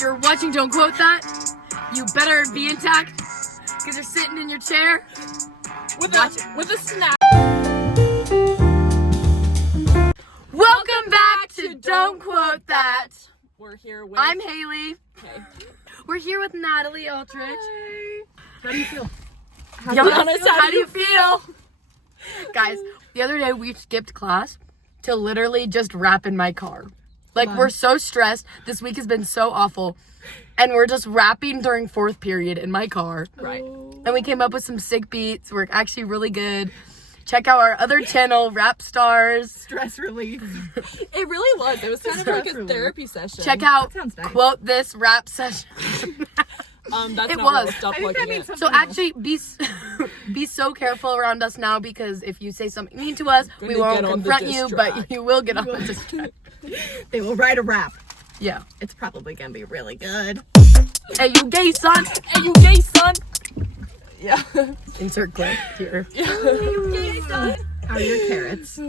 you're watching Don't Quote That, you better be intact because you're sitting in your chair with a snack. Welcome back to Don't Quote That. We're here with... I'm Haley. Okay. We're here with Natalie, Aldrich. Hi. How do you feel? How do you feel? Guys, the other day we skipped class to literally just rap in my car. Like, we're so stressed. This week has been so awful. And we're just rapping during fourth period in my car. Right. And we came up with some sick beats. We're actually really good. Check out our other channel, Rap Stars. Stress relief. It really was. It was kind of like a therapy session. Check out That sounds nice. Quote This Rap Session. That's It not was. real. Stop I think plugging that means it. something So actually, be so careful around us now, because if you say something mean to us, we Gonna won't get on the confront diss you, track. but you will get on the diss track. They will write a rap. Yeah. It's probably gonna be really good. Hey, you gay son. Hey, you gay son. Yeah. Insert clip here. How are your carrots?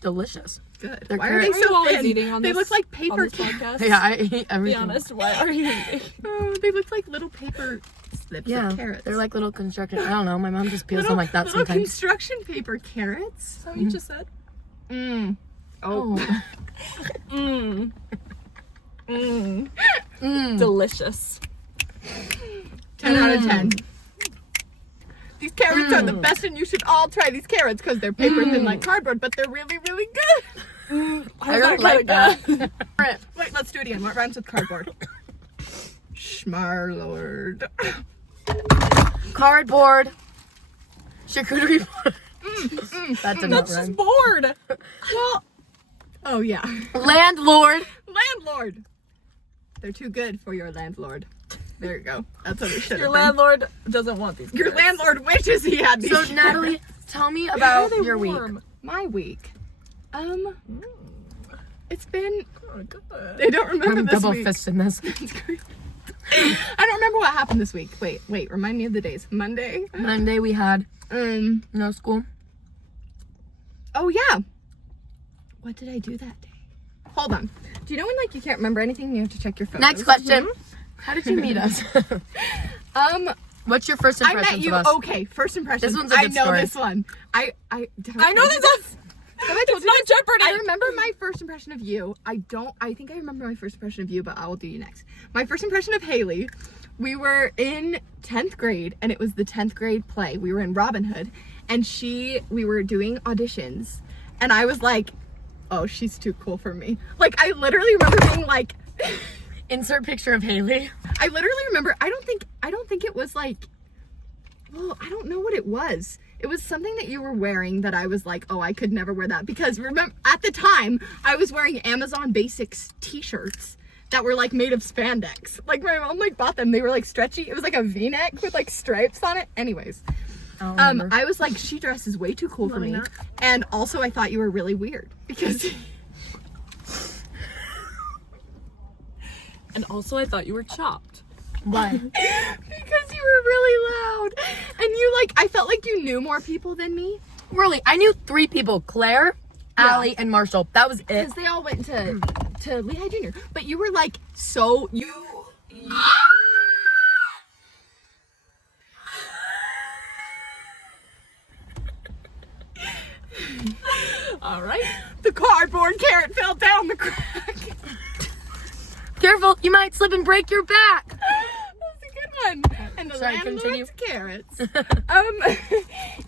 Delicious. Good. They're Why are they carrots. Are you so always thin? eating on They this, look like on paper this carrots. podcast? Yeah, I eat Be everything. honest, why are you eating? Oh, they look like little paper slips Yeah, of carrots. they're like little construction. I don't know. My mom just peels little, them like that little sometimes. construction paper carrots. That's what you just said. Mmm. Oh. Mmm. Mmm. Mm. Delicious. 10 out of 10. These carrots are the best, and you should all try these carrots because they're paper thin like cardboard, but they're really, really good. I really like that. Wait, let's do it again. What rhymes with cardboard? Schmarlord. Cardboard. Charcuterie board. That did not That's just rhyme. bored. Well, oh yeah. Landlord. Landlord. They're too good for your landlord. There you go. That's what it should Your have been. landlord doesn't want these. Your carrots. landlord wishes he had these. So Natalie, tell me How are about they your week. warm? My week. It's been. Oh, good. I don't remember I'm this double week. fisting this. I don't remember what happened this week. Wait. Remind me of the days. Monday. Monday we had no school. Oh yeah. What did I do that day? Hold on. Do you know when like you can't remember anything and you have to check your phone? Next question. How did you meet us? What's your first I impression met you. of us? Okay, first impression. This one's a I good know story. this one. I I know this. Have I told It's you not this? Jeopardy. I remember my first impression of you. I think I remember my first impression of you, but I will do you next. My first impression of Haley, we were in 10th grade, and it was the 10th grade play. We were in Robin Hood, and we were doing auditions, and I was like, oh, she's too cool for me. Like, I literally remember being like, Insert picture of Haley. I literally remember, I don't think it was like, well, I don't know what it was. It was something that you were wearing that I was like, oh, I could never wear that. Because remember, at the time, I was wearing Amazon Basics t-shirts that were like made of spandex. Like my mom like bought them. They were like stretchy. It was like a v-neck with like stripes on it. Anyways, I was like, she dresses way too cool for me. And also I thought you were really weird because And also, I thought you were chopped. Why? because you were really loud. And you like, I felt like you knew more people than me. Really, I knew 3 people: Claire, Allie, and Marshall. That was it. Because they all went to Lehigh Junior. But you were like, so you. All right. The cardboard carrot fell down the crack. Careful, you might slip and break your back. That was a good one. And the Sorry, landlord's continue. carrots.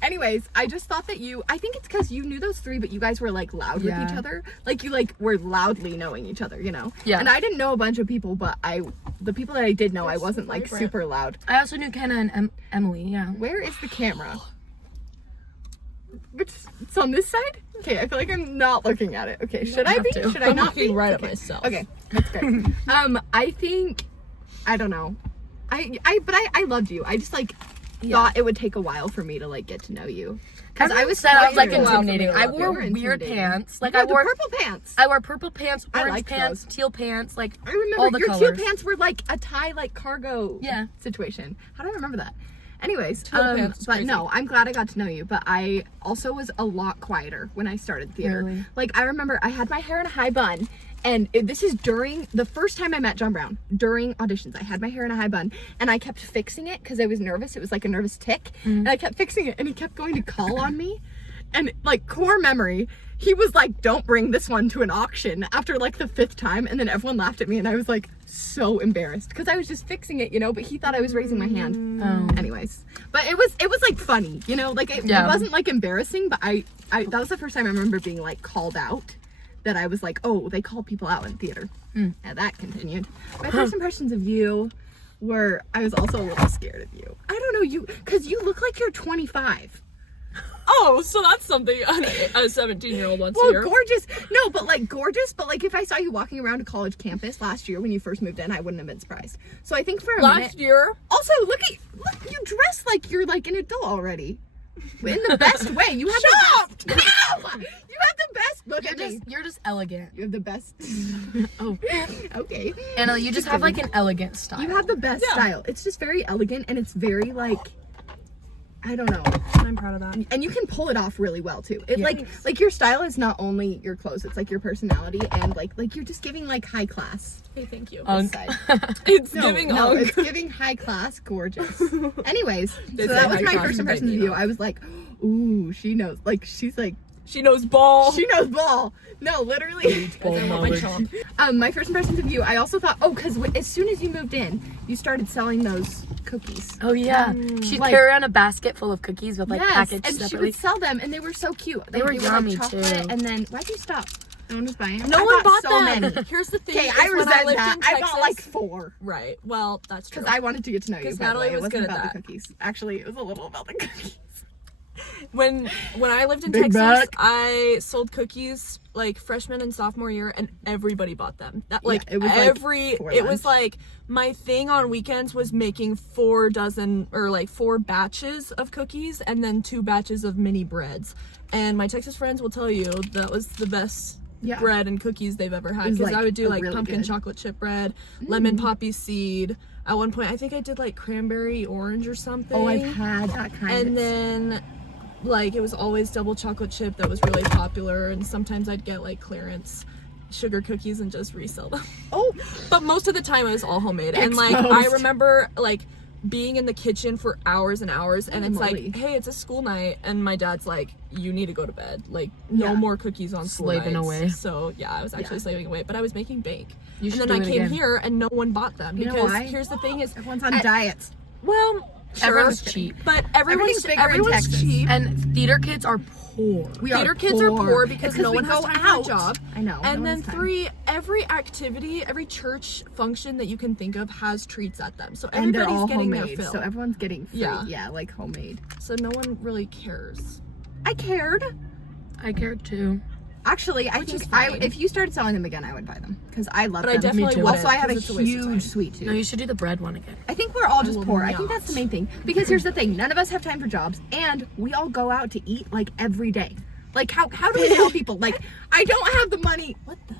Anyways, I just thought that I think it's because you knew those 3, but you guys were like loud with Yeah. each other. Like you like were loudly knowing each other, you know? Yeah. And I didn't know a bunch of people, but the people that I did know, I wasn't like vibrant. super loud. I also knew Kenna and Emily. Yeah. Where is the camera? It's on this side? Okay, I feel like I'm not looking at it. Okay, should I have be? to. Should I I'm not be? looking right at Okay. myself. Okay, that's great. I think, I don't know. But I loved you. I just like thought it would take a while for me to like get to know you. Because I was said I was like scared. intimidating. I You wore were weird intimidating. pants. Like You I wore wore the purple pants. I wore purple pants, I orange liked pants, those. teal pants. Like I remember all the your colors. teal pants were like a tie like cargo situation. How do I remember that? Anyways, pants is but crazy. no, I'm glad I got to know you. But I also was a lot quieter when I started theater. Really? Like I remember I had my hair in a high bun, And this is during the first time I met John Brown, during auditions. I had my hair in a high bun, and I kept fixing it because I was nervous. It was like a nervous tick. And I kept fixing it, and he kept going to call on me. And like, core memory, he was like, don't bring this one to an auction after like the 5th time. And then everyone laughed at me, and I was like so embarrassed because I was just fixing it, you know, but he thought I was raising my hand. Anyways, but it was like funny, you know, like it wasn't like embarrassing, but I that was the first time I remember being like called out, that I was like, oh, they call people out in theater. And that continued. My first impressions of you were, I was also a little scared of you. I don't know, because you look like you're 25. Oh, so that's something a 17-year-old wants to Well, hear. gorgeous. No, but like gorgeous. But like if I saw you walking around a college campus last year when you first moved in, I wouldn't have been surprised. So I think for a minute. Last year? Also, look, you dress like you're like an adult already. In the best way. You have the best. No! You have the best. Look at me. You're just elegant. You have the best. Oh. Okay. Anna, you just have like an elegant style. You have the best style. It's just very elegant, and it's very like, I don't know. I'm proud of that. And you can pull it off really well too. It like your style is not only your clothes, it's like your personality, and like you're just giving like high class. Hey, thank you. It's giving it's giving high class, gorgeous. Anyways, so that was my first impression of you. I was like, ooh, she knows. Like she's like, she knows ball. she knows ball. No, literally. My first impressions of you, I also thought, because as soon as you moved in, you started selling those cookies. Oh yeah, she'd carry around a basket full of cookies with like packaged and separately. she would sell them, and they were so cute. They were yummy like too. And then why'd you stop? No one was buying them. No one bought so them. many. Here's the thing. Okay, is I when resent lived that. in I Texas, bought like 4. Right. Well, that's true. Because I wanted to get to know you. Because By the Natalie way. It was wasn't good at about that. the cookies. Actually, it was a little about the cookies. When I lived in Big Texas, Mac. I sold cookies like freshman and sophomore year, and everybody bought them. That like it was it was like my thing on weekends was making 4 batches of cookies and then 2 batches of mini breads. And my Texas friends will tell you that was the best bread and cookies they've ever had, because I would do like really pumpkin good chocolate chip bread, lemon poppy seed. At one point, I think I did like cranberry orange or something. Oh, I've had that kind. And then like it was always double chocolate chip that was really popular, and sometimes I'd get like clearance sugar cookies and just resell them. Oh, but most of the time it was all homemade. And like I remember like being in the kitchen for hours and hours, and it's like, hey, it's a school night, and my dad's like, you need to go to bed, like no more cookies on school Slaving nights. away. So yeah, I was actually slaving away, but I was making bank. You and should then do I it came again. here and no one bought them, You know because why? here's the thing is everyone's on diets. well, Everyone's sure, cheap. but everyone's bigger in Texas. cheap. And theater kids are poor. Theater kids are poor because no one has time for a job. I know. And no then one's time. 3, every activity, every church function that you can think of has treats at them. So and they're everybody's all getting homemade, their fill. so everyone's getting free. Yeah. Yeah, like homemade. So no one really cares. I cared. I care too. Actually, I Which think is fine. if you started selling them again, I would buy them because I love But I them. definitely too. wouldn't. Also, I have a 'cause it's waste of time. huge sweet tooth. No, you should do the bread one again. I think we're all just will poor. I think not. that's the main thing. Because here's the thing: none of us have time for jobs, and we all go out to eat like every day. Like how do we tell people like I don't have the money? What the?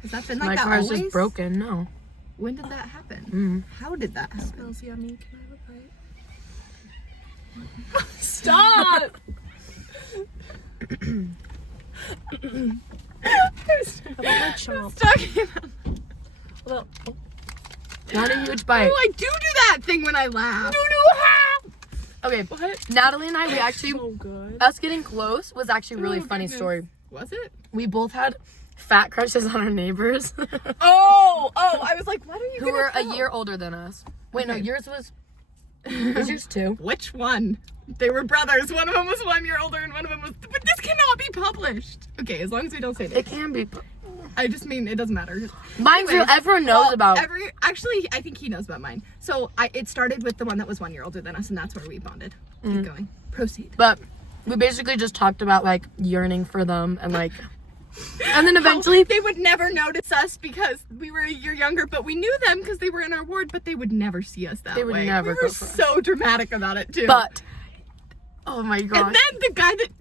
Has that been like My that car's always? just broken. No. When did that happen? How did that happen? Smells yummy. Can I have a bite? Stop! How about my chomp? Talking about. Well, Not a huge bite. Oh, I do that thing when I laugh. Okay, what? Natalie and I, we actually, So good. us getting close was actually a really funny goodness. story. Was it? We both had fat crushes on our neighbors Oh, I was like, what are you who gonna were a tell? year older than us. Wait, no, Okay. yours was yours 2. Which one? They were brothers. One of them was 1 year older and one of them was... But this cannot be published. Okay, as long as we don't say It this. can be. I just mean, it doesn't matter. Mine too. Anyways, Everyone knows well, about. Actually, I think he knows about mine. So it started with the one that was 1 year older than us, and that's where we bonded. Keep going. Proceed. But we basically just talked about like yearning for them and like, and then eventually They would never notice us because we were a year younger, but we knew them because they were in our ward, but they would never see us that way. They would never We go were for us. so dramatic about it, too. But oh my god. And then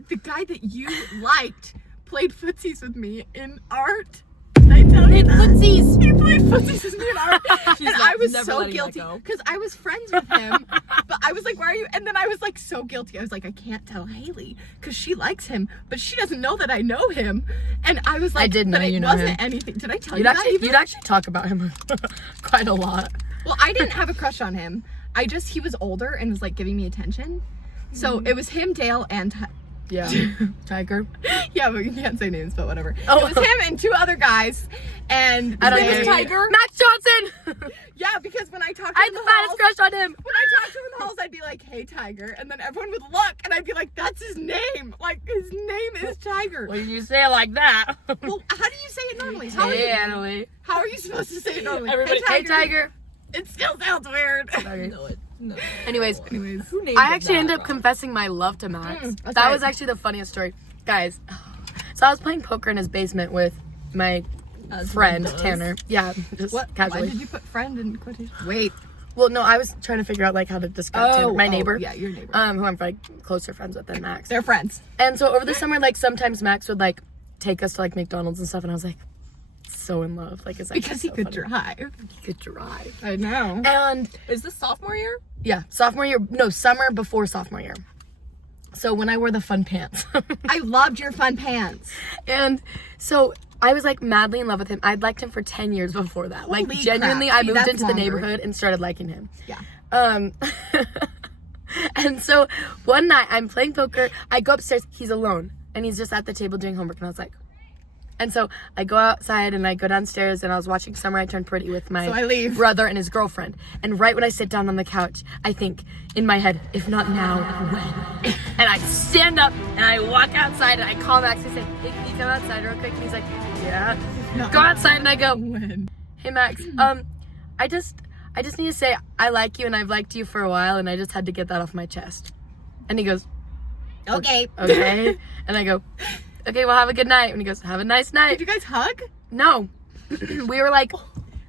the guy that you liked played footsies with me in art. Did I tell you that? Footsies. He played literally pussies me and I was never so letting that guilty go. because I was friends with him, but I was like, why are you? And then I was like so guilty. I was like, I can't tell Haley because she likes him, but she doesn't know that I know him. And I was like, I did know but you it know wasn't him. anything. Did I tell you that even? You'd actually talk about him quite a lot. Well, I didn't have a crush on him. He was older and was like giving me attention. So it was him, Dale, and Yeah. Tiger. yeah, but you can't say names, but whatever. Oh. It was him and two other guys, and I don't they- care. Tiger? Max Johnson! Yeah, because when I talked to I him had in the the halls, fattest crush on him. when I talked to him in the halls, I'd be like, "Hey, Tiger," and then everyone would look, and I'd be like, "That's his name. Like his name is Tiger." Well, you say it like that. Well, how do you say it normally? Hey, Natalie. How are you supposed to say it normally? Everybody- Hey, Tiger. It still sounds weird. Tiger. No. Anyways, Who named I it actually that, ended up Rob? confessing my love to Max. that's That right. was actually the funniest story. Guys, so I was playing poker in his basement with my As friend, one does. Tanner. Yeah, just Why casually. did you put friend in quotation? Wait. Well, no, I was trying to figure out like how to describe Tanner, my neighbor. Yeah, your neighbor. Who I'm like closer friends with than Max. They're friends. And so over the summer, like sometimes Max would like take us to like McDonald's and stuff, and I was like so in love. Like it's Because he so could funny. drive. He could drive. I know. And Is this sophomore year? yeah, sophomore year, no, summer before sophomore year. So when I wore the fun pants. I loved your fun pants. And so I was like madly in love with him. I'd liked him for 10 years before that. Like Holy genuinely, crap. I See, moved that's into longer. the neighborhood and started liking him. Yeah. And so one night I'm playing poker. I go upstairs. He's alone. And he's just at the table doing homework. And I was like, and so I go outside and I go downstairs and I was watching Summer I Turned Pretty with my So I leave. brother and his girlfriend. And right when I sit down on the couch, I think in my head, if not now, when? And I stand up and I walk outside and I call Max. I say, hey, can you come outside real quick? And he's like, yeah. Go outside and I go, When? hey Max, I just need to say I like you and I've liked you for a while and I just had to get that off my chest. And he goes, Okay. okay. And I go, okay, well have a good night. And he goes, have a nice night. Did you guys hug? No. we were like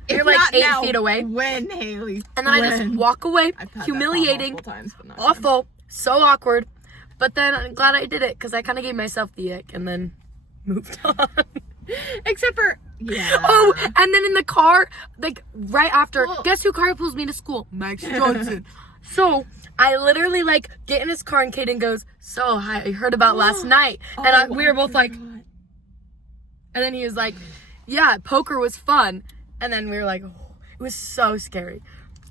If like not 8 now, feet away. When, Haley? And then I just When? walk away, I've had that humiliating, thought multiple times, but not awful, so awkward. But then I'm glad I did it because I kind of gave myself the ick and then moved on. Except for yeah. Oh, and then in the car, like right after, Well- guess who carpools me to school? Max Johnson. So I literally like get in his car and Kaden goes, so I heard about last night. And we were both like, and then he was like, yeah, poker was fun. And then we were like, oh, it was so scary.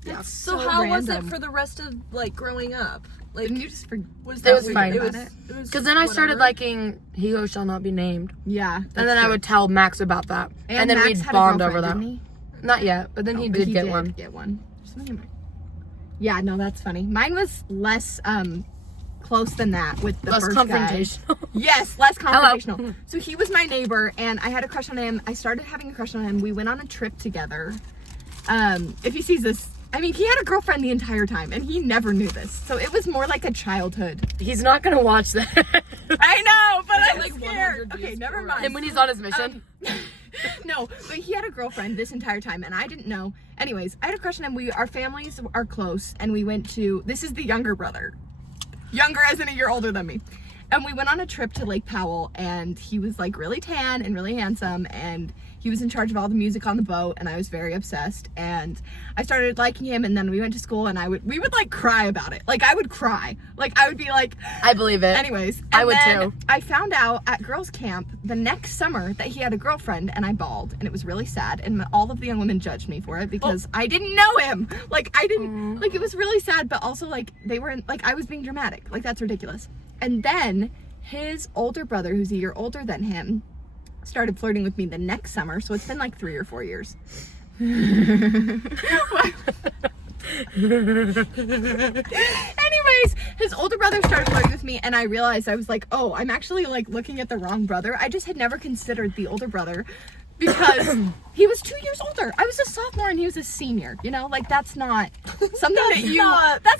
Yeah. So So how was it random. for the rest of like growing up? Like Didn't you just forget? was It was weird? fine. It was Because just then I started whatever? liking He Who Shall Not Be Named. Yeah. And then I would tell Max about that. And, then Max we'd had a bond over girlfriend, that. didn't he? Not yet, but then he But did get one. Get one. Yeah, no, that's funny. Mine was less close than that with the Less first guy. confrontational. Yes, less confrontational. Hello. So he was my neighbor, and I had a crush on him. I started having a crush on him. We went on a trip together. If he sees this, I mean, he had a girlfriend the entire time, and he never knew this. So it was more like a childhood. He's not gonna watch that. I know, but it I'm like scared. 100 Okay, views never per mind. Him when he's on his mission. No, but he had a girlfriend this entire time, and I didn't know. Anyways, I had a crush on him. Our families are close, and we went to. This is the younger brother, younger as in a year older than me, and we went on a trip to Lake Powell, and he was like really tan and really handsome, and he was in charge of all the music on the boat, and I was very obsessed, and I started liking him, and then we went to school, and we would like cry about it. Like I would cry. Like I would be like. I believe it. Anyways, I and would then too. I found out at girls' camp the next summer that he had a girlfriend, and I bawled, and it was really sad. And all of the young women judged me for it because I didn't know him. Like I didn't like it was really sad, but also like they were like I was being dramatic. Like that's ridiculous. And then his older brother, who's a year older than him, started flirting with me the next summer. So it's been like 3 or 4 years. Anyways, his older brother started flirting with me, and I realized I was like, oh, I'm actually like looking at the wrong brother. I just had never considered the older brother because he was 2 years older. I was a sophomore and he was a senior. You know, like that's not something that's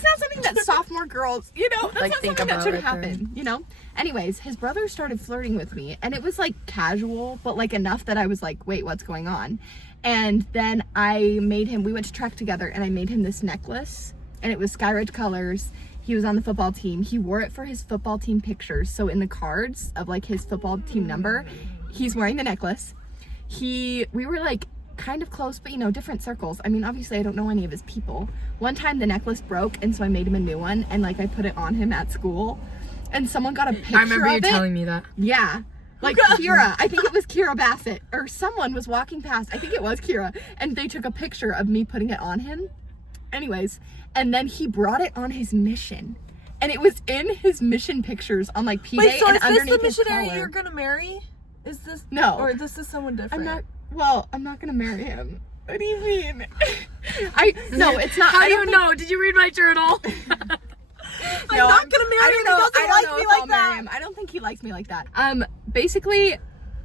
not something that sophomore girls, you know, that's Like, not think something that about should it happen. then. You know. Anyways, his brother started flirting with me, and it was like casual, but like enough that I was like, wait, what's going on? And then I made him, we went to track together, and I made him this necklace, and it was sky red colors. He was on the football team. He wore it for his football team pictures. So in the cards of like his football team number, he's wearing the necklace. We were like kind of close, but, you know, different circles. I mean, obviously, I don't know any of his people. One time, the necklace broke, and so I made him a new one, and, like, I put it on him at school, and someone got a picture of it. I remember you telling me that. Yeah. Like, Kira, I think it was Kira Bassett, or someone was walking past, I think it was Kira, and they took a picture of me putting it on him. Anyways, and then he brought it on his mission. And it was in his mission pictures on, like, P-Day Wait, so and is underneath this the his collar. missionary you're gonna marry? Is this No. or this is someone different? I'm not gonna marry him. What do you mean? No, it's not. How do you know? Did you read my journal? I'm not gonna marry him. He doesn't like me like that. I don't think he likes me like that. Basically,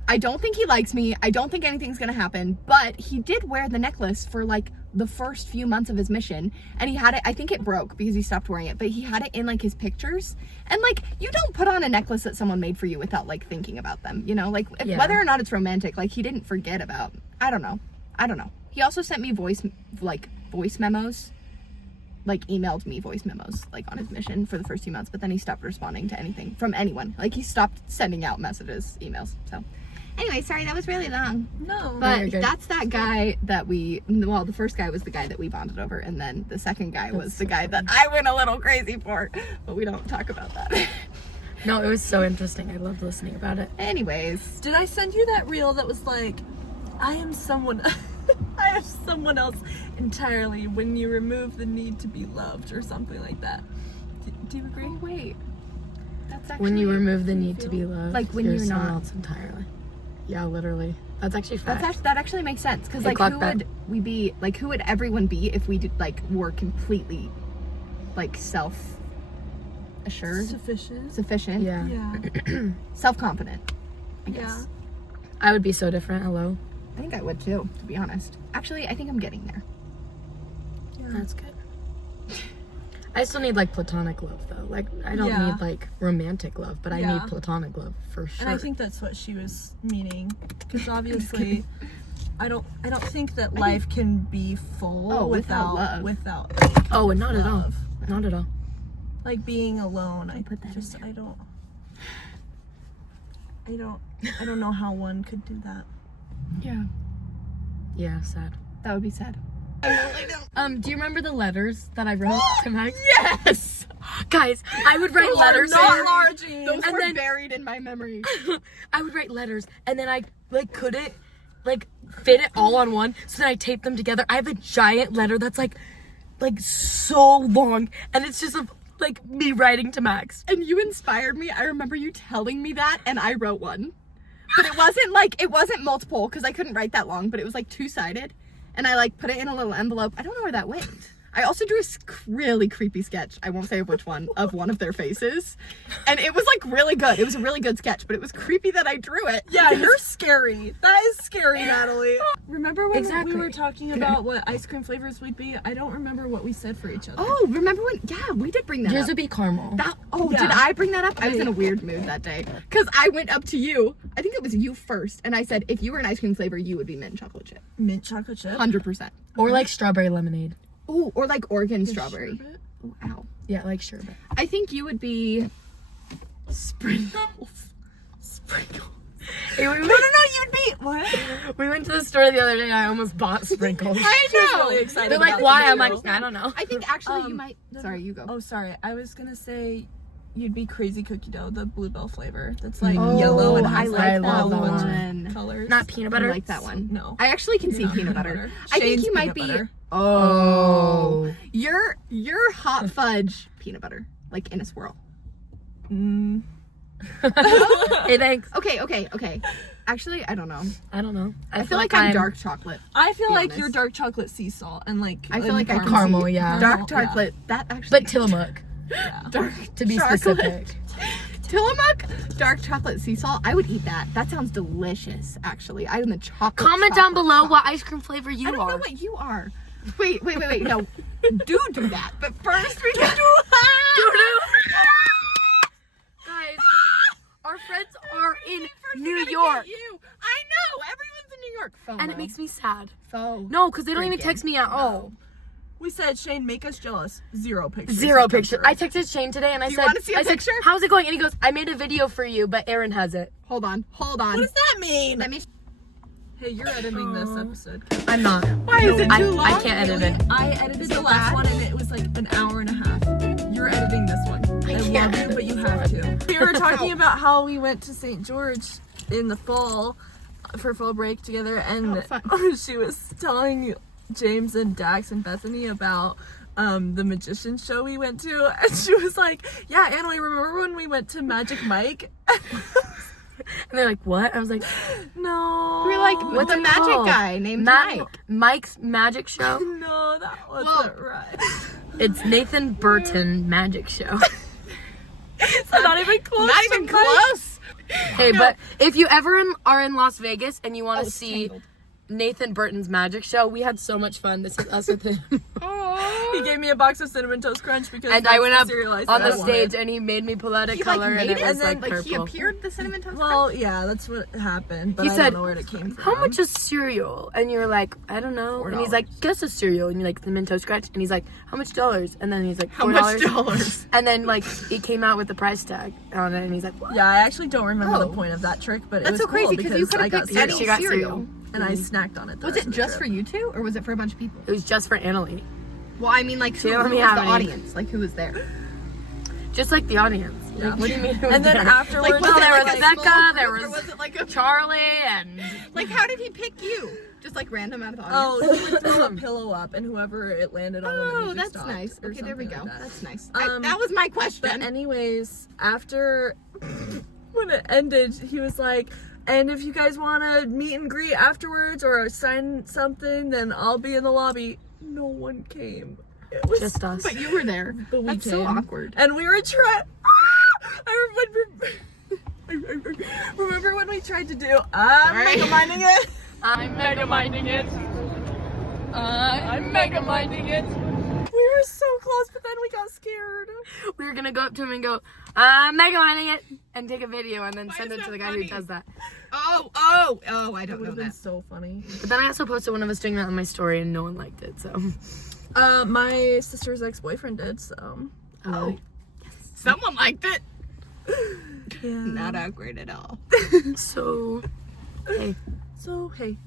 I don't think he likes me. I don't think anything's gonna happen. But he did wear the necklace for like the first few months of his mission, and he had it. I think it broke because he stopped wearing it. But he had it in like his pictures, and like you don't put on a necklace that someone made for you without like thinking about them. You know, like whether or not it's romantic. Like he didn't forget about. I don't know. He also sent me voice memos. Like emailed me voice memos like on his mission for the first few months, but then he stopped responding to anything from anyone. Like he stopped sending out messages, emails. So anyway, sorry, that was really long. No. But that's that guy that the first guy was the guy that we bonded over, and then the second guy was the guy that I went a little crazy for, but we don't talk about that. No, it was so interesting. I loved listening about it. Anyways. Did I send you that reel that was like, I am someone else entirely when you remove the need to be loved or something like that? Do you agree? Oh, wait. That's actually When you remove the need to be loved, like when you're you're someone not else entirely. Yeah, literally. That's actually fact. that actually makes sense, because Hey, like clock who that. would we be, like who would everyone be if we did like were completely like self-assured, sufficient, Yeah. Yeah. self-confident, I guess. Yeah. I would be so different. Hello. I think I would too, to be honest. Actually, I think I'm getting there. That's good. I still need like platonic love though. Like I don't Yeah. need like romantic love, but I Yeah. need platonic love for sure. And I think that's what she was meaning, because obviously I don't think that life can be full without love. without oh, and not at all. love. Not at all. Like being alone. I don't know how one could do that. Yeah, Yeah, sad. that would be sad. Do you remember the letters that I wrote to Max? Yes! Guys, I would write letters. not largy. Those And were then- buried in my memory. I would write letters, and then I like couldn't like fit it all on one, so then I taped them together. I have a giant letter that's like so long, and it's just like me writing to Max. And you inspired me. I remember you telling me that, and I wrote one. But it wasn't multiple, because I couldn't write that long, but it was like two-sided. And I like put it in a little envelope. I don't know where that went. I also drew a really creepy sketch. I won't say which one, of one of their faces. And it was like really good. It was a really good sketch, but it was creepy that I drew it. Yeah, you're scary. That is scary, Natalie. Remember when Exactly. we were talking about what ice cream flavors we'd be? I don't remember what we said for each other. Oh, remember when? Yeah, we did bring that Yours up. would be caramel. Yeah. Did I bring that up? I was in a weird mood that day. Because I went up to you. I think it was you first. And I said, if you were an ice cream flavor, you would be mint chocolate chip. Mint chocolate chip? 100%. Or like strawberry lemonade. Ooh, or like Oregon strawberry. Sherbet? Ooh, ow. Yeah, like sherbet. I think you would be sprinkles. Sprinkles. Hey, No, you'd be what? we went to the store the other day and I almost bought sprinkles. I She was know. really excited. They're like, about why? the I'm like, video. I don't know. I think actually you might. no, Sorry, you go. Oh, sorry. I was gonna say you'd be crazy cookie dough, the Bluebell flavor. That's like Oh, yellow and I has like like that all bunch of one. colors. Not peanut I butter. like that one. No. I actually can see Not peanut butter. I think Shane's you might peanut be. butter. Oh, you're hot fudge peanut butter, like in a swirl. Hey, thanks. Okay. Actually, I don't know. I don't know. I feel like I'm dark chocolate. I feel Be like honest. you're dark chocolate sea salt and like I feel like I can Caramel, see yeah. dark Caramel, chocolate. That actually. But Tillamook, dark to be chocolate. specific. Tillamook dark chocolate sea salt. I would eat that. That sounds delicious. Actually, I'm the chocolate. Comment down chocolate below shop. what ice cream flavor you I don't are. know what you are. Wait. No, do that. But first we can do. Guys, our friends are in First we New gotta York, get you. I know. Everyone's in New York. FOMO. and it makes me sad. FOMO. No, because they don't even Freaking text me at all. We said, Shane, make us jealous. Zero pictures. Zero have come picture. through. I texted Shane today and I Do you said, wanna see a picture? how's it going? And he goes, I made a video for you, but Aaron has it. Hold on. What does that mean? Let me. Hey, you're editing this episode. I'm not. Why is it too long? I can't edit it. I edited the last one and it was like an hour and a half. You're editing this one. I love you, but you have to. We were talking about how we went to St. George in the fall for fall break together, and she was telling James and Dax and Bethany about the magician show we went to, and she was like, yeah, Anna, remember when we went to Magic Mike? And they're like, what? I was like, no. We were like, What's the it magic called? guy named Mike. Mike's Magic Show. No, that wasn't right. It's Nathan Burton Magic Show. So not even close. Not even close. Hey, but if you ever are in Las Vegas and you want to it's see tangled. Nathan Burton's Magic Show, we had so much fun. This is us with him. He gave me a box of Cinnamon Toast Crunch because And I went up cereal I on said the I stage wanted. and he made me pull out a He color like and made it it, was and then like he purple. appeared the cinnamon toast. Well, yeah, that's what happened, but He I said, don't know where it came from. How much is cereal? And you're like, I don't know. And he's like, guess a cereal. And you're like, Cinnamon Toast Crunch. And he's like, how much dollars? And then he's like, $4. How much dollars? And then like he came out with the price tag on it and he's like, what? Yeah, I actually don't remember the Oh. point of that trick, but it That's was so crazy cool because you could I have got picked any cereal. She got cereal. And I snacked on it. Was it just for you two, or was it for a bunch of people? It was just for Annalie. Well, I mean, like, who didn't let was me the have any. audience? Like, who was there? Just like the audience. Yeah. Like, what do you mean? And then afterwards, Like, Well, it there like was a Becca, small there group, or was was it like a Charlie and like? How did he pick you? Just like random out of the oh, audience? he would throw a pillow up, and whoever it landed on when the Oh, music that's stopped, nice. or Okay, there we something go. like that. That's nice. That was my But question. anyways, after when it ended, he was like, and if you guys want to meet and greet afterwards or sign something, then I'll be in the lobby. No one came. It was just us. But you were there. But we That's so came. awkward. And we were trying. Remember when we tried to do mega minding it? I'm mega minding it. I'm mega minding it. We were so close, but then we got scared. We were gonna go up to him and go, I'm mega minding it, and take a video and then send is it to that the guy funny? who does that. Oh, I don't It know would have been that. so funny. But then I also posted one of us doing that on my story and no one liked it. So. My sister's ex-boyfriend did, so. Oh, someone liked it. Yeah. Not awkward at all. So. Hey. So, hey,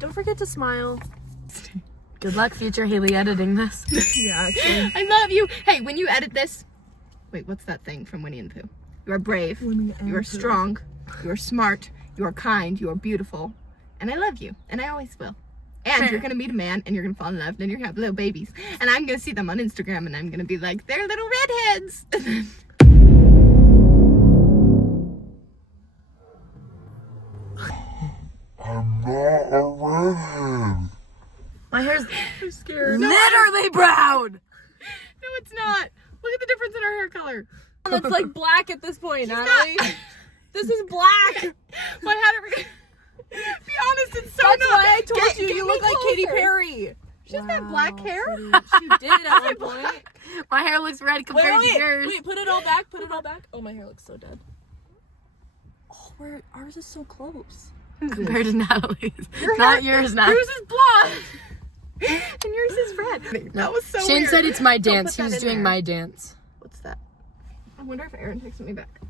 don't forget to smile. Good luck, future Haley, editing this. Yeah, actually. I love you. Hey, when you edit this, wait, what's that thing from Winnie and the Pooh? You are brave. Winnie and You are Pooh. strong. You are smart. You are kind. You are beautiful. And I love you. And I always will. And you're going to meet a man and you're going to fall in love. Then you're going to have little babies. And I'm going to see them on Instagram and I'm going to be like, they're little redheads. I'm not a redhead. My hair's I'm scared. literally brown. No, it's not. Look at the difference in our hair color. It's like black at this point, Natalie. This is black. Why had it? Be honest, it's so That's not. why I told Get- you get you me look like Katy closer. Perry. She doesn't have black hair. She did at one point. My hair looks red compared to yours. Wait, put it all back, put it all back. Oh, my hair looks so dead. Oh, ours is so close. Compared to Natalie's. Your Not hair- yours, Nat. Yours is blonde. And yours is red. That was so Shane weird. said it's my Don't dance. put He that was in doing there. my dance. What's that? I wonder if Aaron texted me back.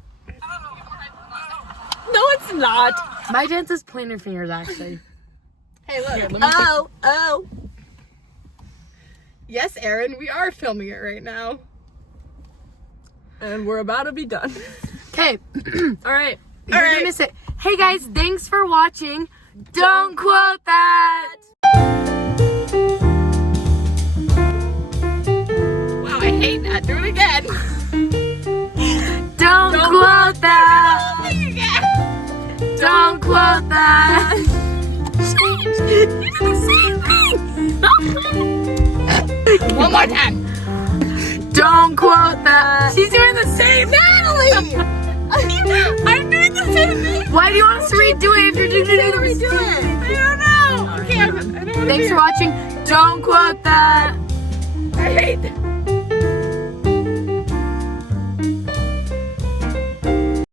No, it's not. My dance is pointer fingers, actually. Hey, look. Oh. Yes, Aaron, we are filming it right now. And we're about to be done. Okay, All right. you're right. gonna say, hey guys, thanks for watching. Don't quote that. Wow, I hate that. Do it again. Don't quote that. Do it again. Don't quote that. You did the same thing. One more time. Don't quote that. She's doing the same. Natalie! I'm doing the same thing. Why do you want us to redo it if you're doing the I don't know. Okay, I don't want to Thanks for watching. Don't quote that. I hate that.